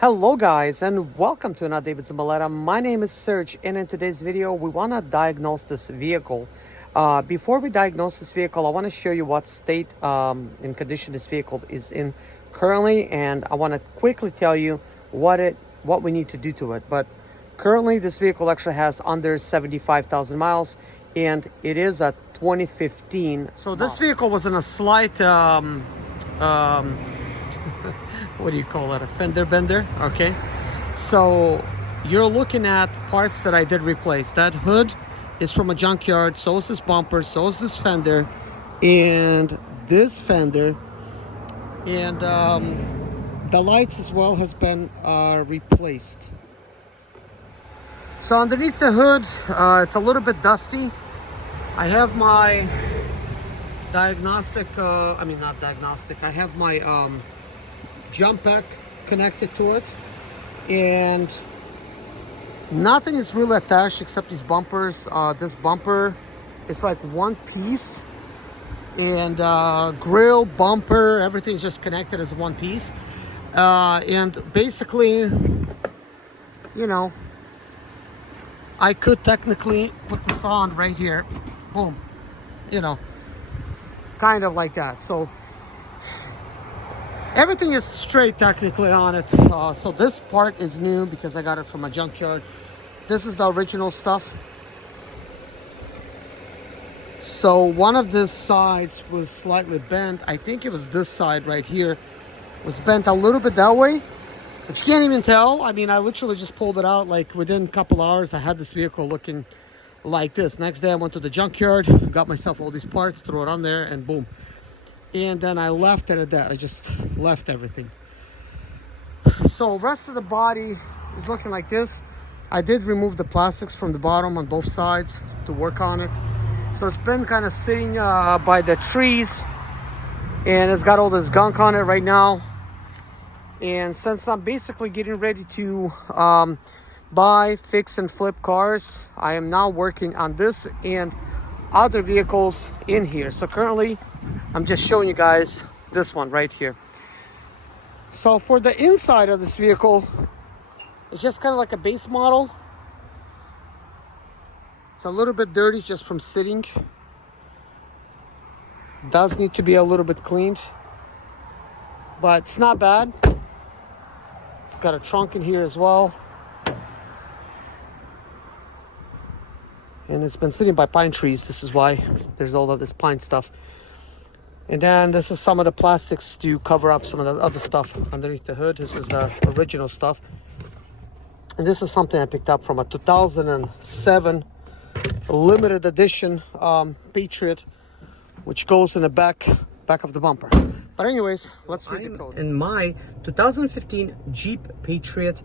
Hello guys, and welcome to another David Zimbaleta. My name is Serge, and in today's video we want to diagnose this vehicle. Before we diagnose this vehicle, I want to show you what state and condition this vehicle is in currently, and I want to quickly tell you what we need to do to it. But currently this vehicle actually has under 75,000 miles, and it is a 2015. So this vehicle was in a slight what do you call it, a fender bender. Okay, so you're looking at parts that I did replace. That hood is from a junkyard, so is this bumper, so is this fender, and this fender, and the lights as well has been replaced. So underneath the hood, it's a little bit dusty. I have my diagnostic, I have my jump pack connected to it, and nothing is really attached except these bumpers. This bumper is like one piece, and grill, bumper, everything's just connected as one piece. And basically, you know, I could technically put this on right here, boom, you know, kind of like that. So everything is straight technically on it. So this part is new because I got it from a junkyard. This is the original stuff. So one of the sides was slightly bent. I think it was this side right here was bent a little bit that way, but you can't even tell. I mean, I literally just pulled it out like within a couple hours. I had this vehicle looking like this. Next day I went to the junkyard, got myself all these parts, threw it on there, and boom. And then I left it at that. I just left everything. So rest of the body is looking like this. I did remove the plastics from the bottom on both sides to work on it. So it's been kind of sitting by the trees, and it's got all this gunk on it right now. And since I'm basically getting ready to buy, fix, and flip cars, I am now working on this and other vehicles in here. So currently I'm just showing you guys this one right here. So for the inside of this vehicle, it's just kind of like a base model. It's a little bit dirty just from sitting. Does need to be a little bit cleaned, but it's not bad. It's got a trunk in here as well. And it's been sitting by pine trees. This is why there's all of this pine stuff. And then this is some of the plastics to cover up some of the other stuff underneath the hood. This is the original stuff. And this is something I picked up from a 2007 limited edition Patriot, which goes in the back of the bumper. But anyways, let's read the code. In my 2015 Jeep Patriot,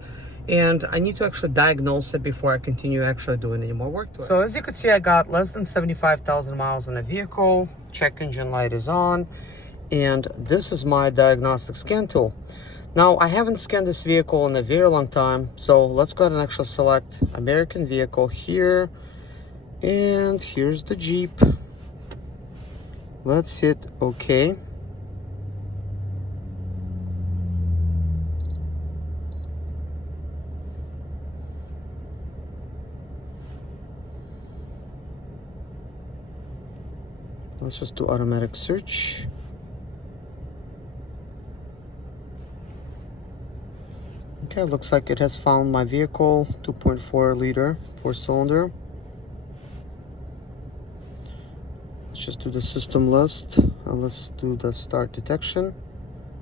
and I need to actually diagnose it before I continue actually doing any more work to it. So as you can see, I got less than 75,000 miles in the vehicle. Check engine light is on, and this is my diagnostic scan tool. Now, I haven't scanned this vehicle in a very long time, so let's go ahead and actually select American vehicle here, and here's the Jeep. Let's hit OK. Let's just do automatic search. Okay, looks like it has found my vehicle, 2.4 liter, 4-cylinder. Let's just do the system list. Let's do the start detection,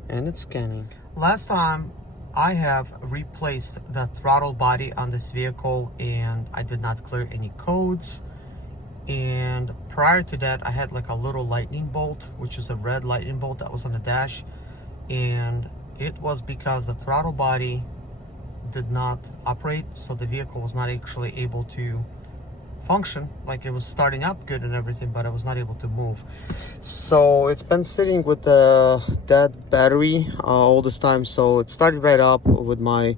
and it's scanning. Last time I have replaced the throttle body on this vehicle, and I did not clear any codes. And prior to that, I had like a little lightning bolt, which is a red lightning bolt that was on the dash, and it was because the throttle body did not operate, so the vehicle was not actually able to function. Like, it was starting up good and everything, but it was not able to move. So it's been sitting with the dead battery all this time. So it started right up with my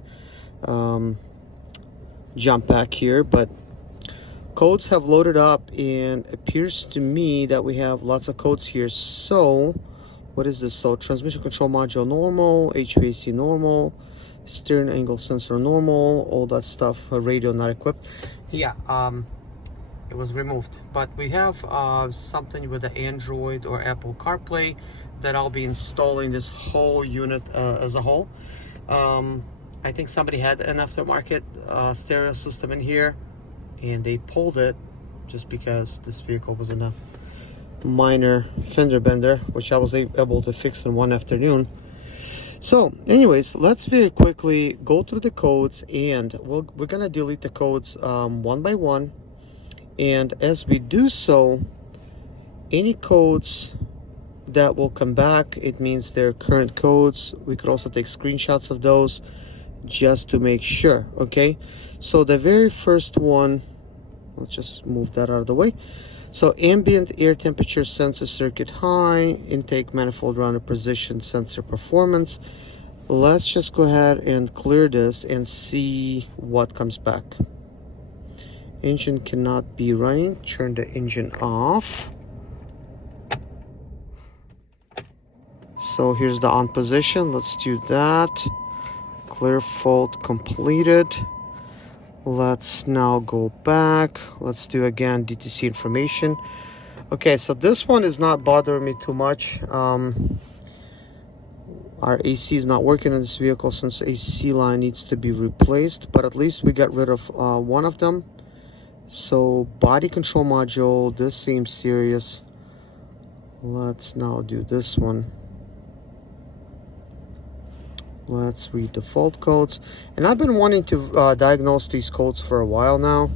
jump pack here, but codes have loaded up, and it appears to me that we have lots of codes here. So what is this? So transmission control module normal, HVAC normal, Steering angle sensor normal, all that stuff. Radio not equipped. Yeah, it was removed. But we have something with the Android or Apple CarPlay that I'll be installing this whole unit as a whole. I think somebody had an aftermarket stereo system in here, and they pulled it just because this vehicle was in a minor fender bender, which I was able to fix in one afternoon. So anyways, let's very quickly go through the codes, and we're gonna delete the codes one by one. And as we do so, any codes that will come back, it means they're current codes. We could also take screenshots of those just to make sure. Okay, so the very first one, let's just move that out of the way. So ambient air temperature sensor circuit high, intake manifold rounder position sensor performance. Let's just go ahead and clear this and see what comes back. Engine cannot be running. Turn the engine off. So here's the on position. Let's do that. Clear fault completed. Let's now go back. Let's do again DTC information. Okay, so this one is not bothering me too much. Our AC is not working in this vehicle since AC line needs to be replaced, but at least we got rid of one of them. So body control module, this seems serious. Let's now do this one. Let's read the fault codes, and I've been wanting to diagnose these codes for a while now.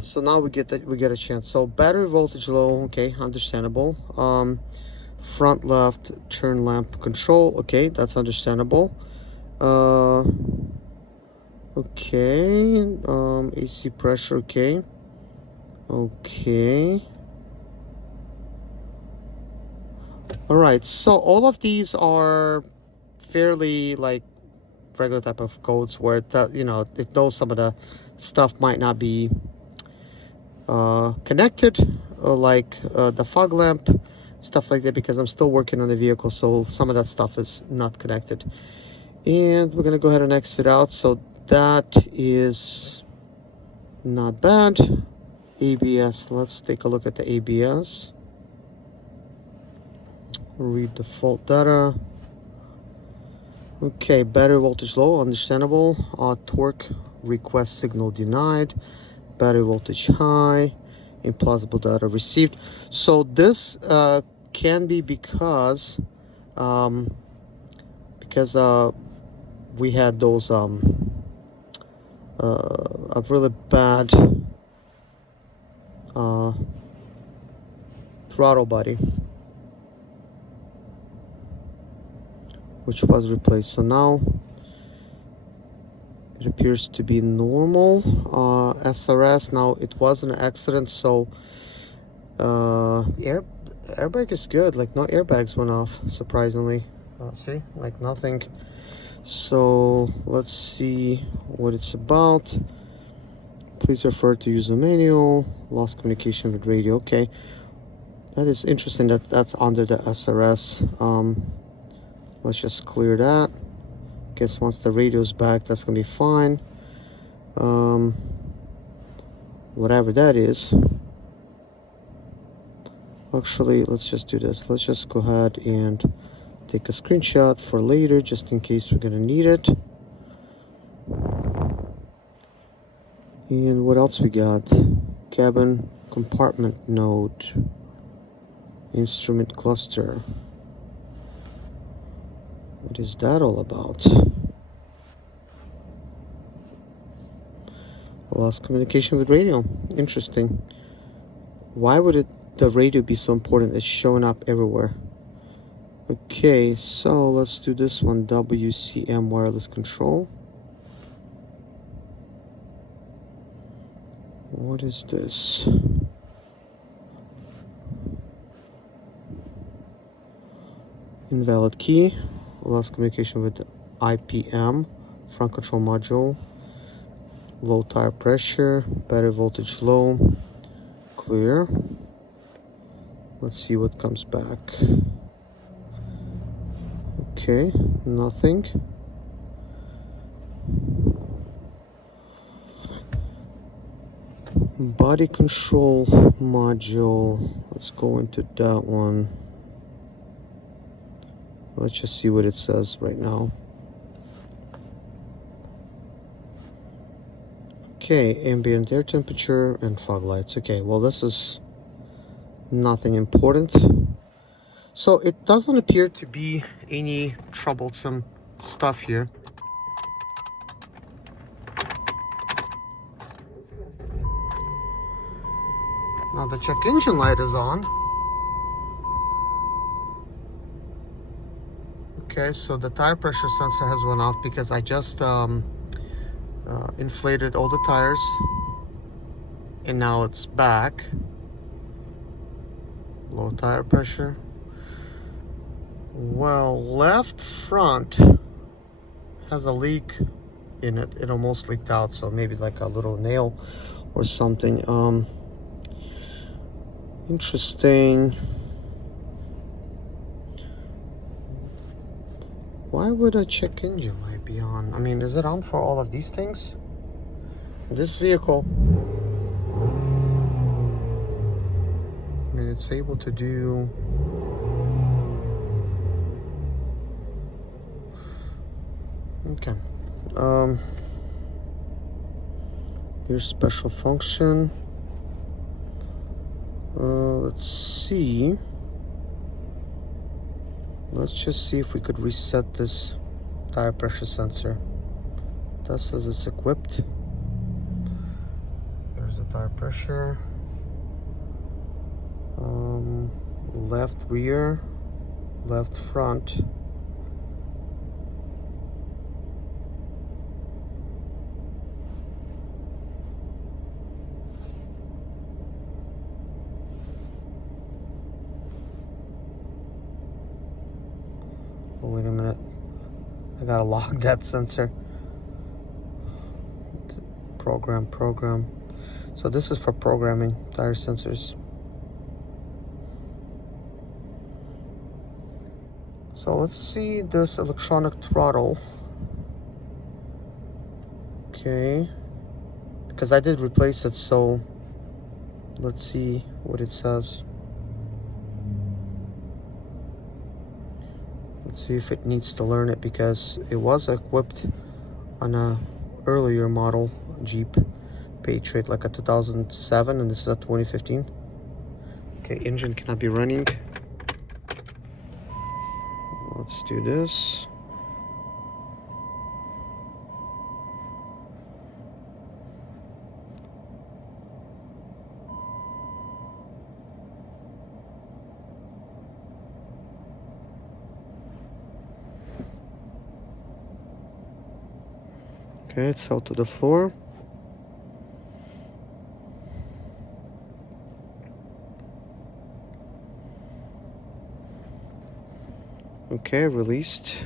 So now we get a chance. So battery voltage low, okay, understandable. Front left turn lamp control, okay, that's understandable. Okay, AC pressure, okay. All right, so all of these are fairly like regular type of codes where you know, it knows some of the stuff might not be connected, like the fog lamp, stuff like that, because I'm still working on the vehicle, so some of that stuff is not connected. And we're gonna go ahead and exit out. So that is not bad. ABS, let's take a look at the ABS. Read the fault data. Okay, battery voltage low, understandable. Torque request signal denied. Battery voltage high. Implausible data received. So this can be because we had those a really bad throttle body, which was replaced. So now it appears to be normal. SRS, now it was an accident, so airbag is good. Like no airbags went off, surprisingly. See, like nothing. So let's see what it's about. Please refer to user manual. Lost communication with radio. Okay, that is interesting that that's under the SRS. Let's just clear that. Guess once the radio's back, that's gonna be fine. Whatever that is. Actually, let's just do this. Let's just go ahead and take a screenshot for later, just in case we're gonna need it. And what else we got? Cabin compartment node. Instrument cluster. What is that all about? Lost communication with radio. Interesting. Why would the radio be so important? It's showing up everywhere. Okay, so let's do this one. WCM wireless control. What is this? Invalid key. Lost communication with IPM. Front control module. Low tire pressure. Battery voltage low. Clear. Let's see what comes back. Okay, Nothing. Body control module. Let's go into that one. Let's just see what it says right now. Okay, ambient air temperature and fog lights. Okay, well, this is nothing important. So it doesn't appear to be any troublesome stuff here. Now the check engine light is on. Okay, so the tire pressure sensor has went off because I just inflated all the tires, and now it's back. Low tire pressure. Well, left front has a leak in it. It almost leaked out, so maybe like a little nail or something. Interesting. Why would a check engine light be on? I mean, is it on for all of these things? This vehicle, I mean, it's able to do okay. Here's special function. Let's see. Let's just see if we could reset this tire pressure sensor. That says it's equipped. There's the tire pressure. Left rear, left front. Oh, wait a minute. I gotta log that sensor. Program. So this is for programming tire sensors. So let's see this electronic throttle. Okay. Because I did replace it, so let's see what it says. Let's see if it needs to learn it, because it was equipped on a earlier model Jeep Patriot, like a 2007, and this is a 2015. Okay, engine cannot be running. Let's do this. Okay, it's out to the floor. Okay, released.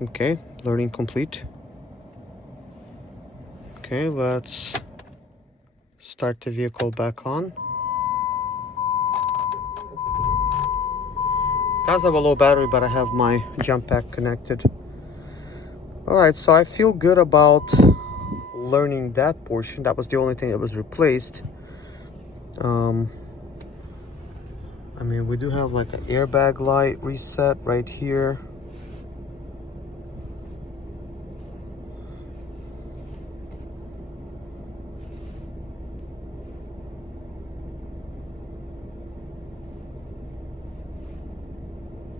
Okay, learning complete. Okay, let's start the vehicle back on. It does have a low battery, but I have my jump pack connected. Alright, so I feel good about learning that portion. That was the only thing that was replaced. I mean, we do have like an airbag light reset right here.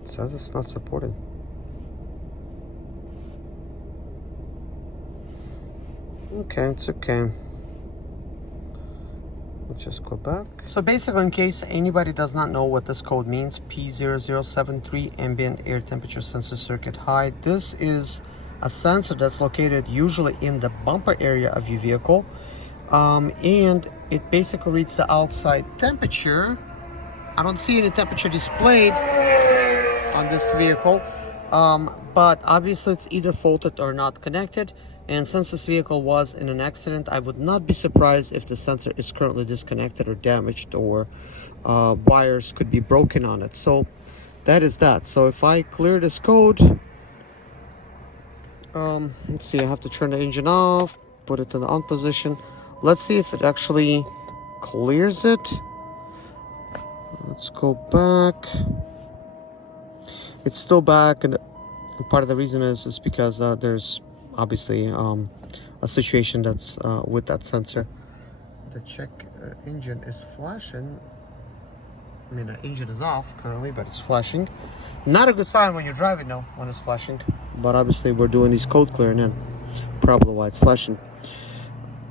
It says it's not supported. Okay, it's okay. Let's just go back. So basically, in case anybody does not know what this code means, P0073 ambient air temperature sensor circuit high. This is a sensor that's located usually in the bumper area of your vehicle. And it basically reads the outside temperature. I don't see any temperature displayed on this vehicle, but obviously it's either faulted or not connected. And since this vehicle was in an accident, I would not be surprised if the sensor is currently disconnected or damaged, or wires could be broken on it. So that is that. So if I clear this code, let's see, I have to turn the engine off, put it in the on position. Let's see if it actually clears it. Let's go back. It's still back, and part of the reason is because there's obviously a situation that's with that sensor. The check engine is flashing. I mean, the engine is off currently, but it's flashing. Not a good sign when you're driving, though, when it's flashing. But obviously we're doing these code clearing, and probably why it's flashing.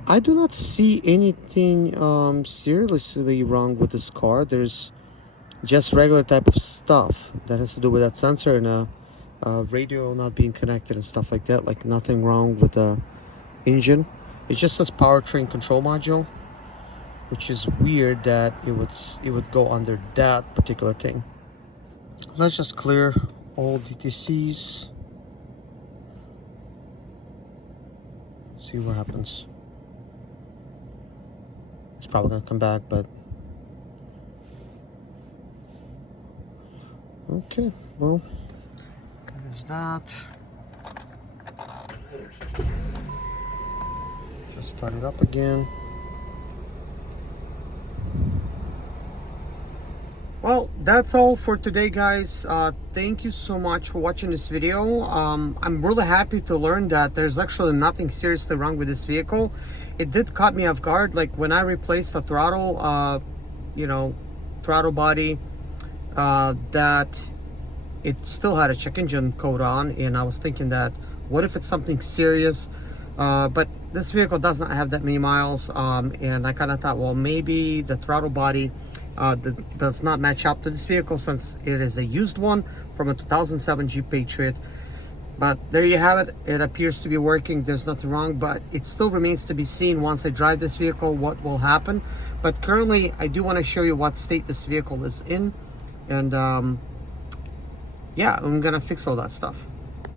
I do not see anything seriously wrong with this car. There's just regular type of stuff that has to do with that sensor and radio not being connected and stuff like that. Like, nothing wrong with the engine. It just says powertrain control module, which is weird that it would go under that particular thing. Let's just clear all DTCs. See what happens. It's probably gonna come back, but okay, well, there's that. Just start it up again. Well, that's all for today, guys. Thank you so much for watching this video. I'm really happy to learn that there's actually nothing seriously wrong with this vehicle. It did caught me off guard, like when I replaced the throttle, throttle body, that it still had a check engine code on, and I was thinking that, what if it's something serious? But this vehicle does not have that many miles, and I kind of thought, well, maybe the throttle body does not match up to this vehicle, since it is a used one from a 2007 Jeep Patriot. But there you have it. It appears to be working. There's nothing wrong, but it still remains to be seen once I drive this vehicle what will happen. But currently, I do want to show you what state this vehicle is in, and yeah, I'm gonna fix all that stuff.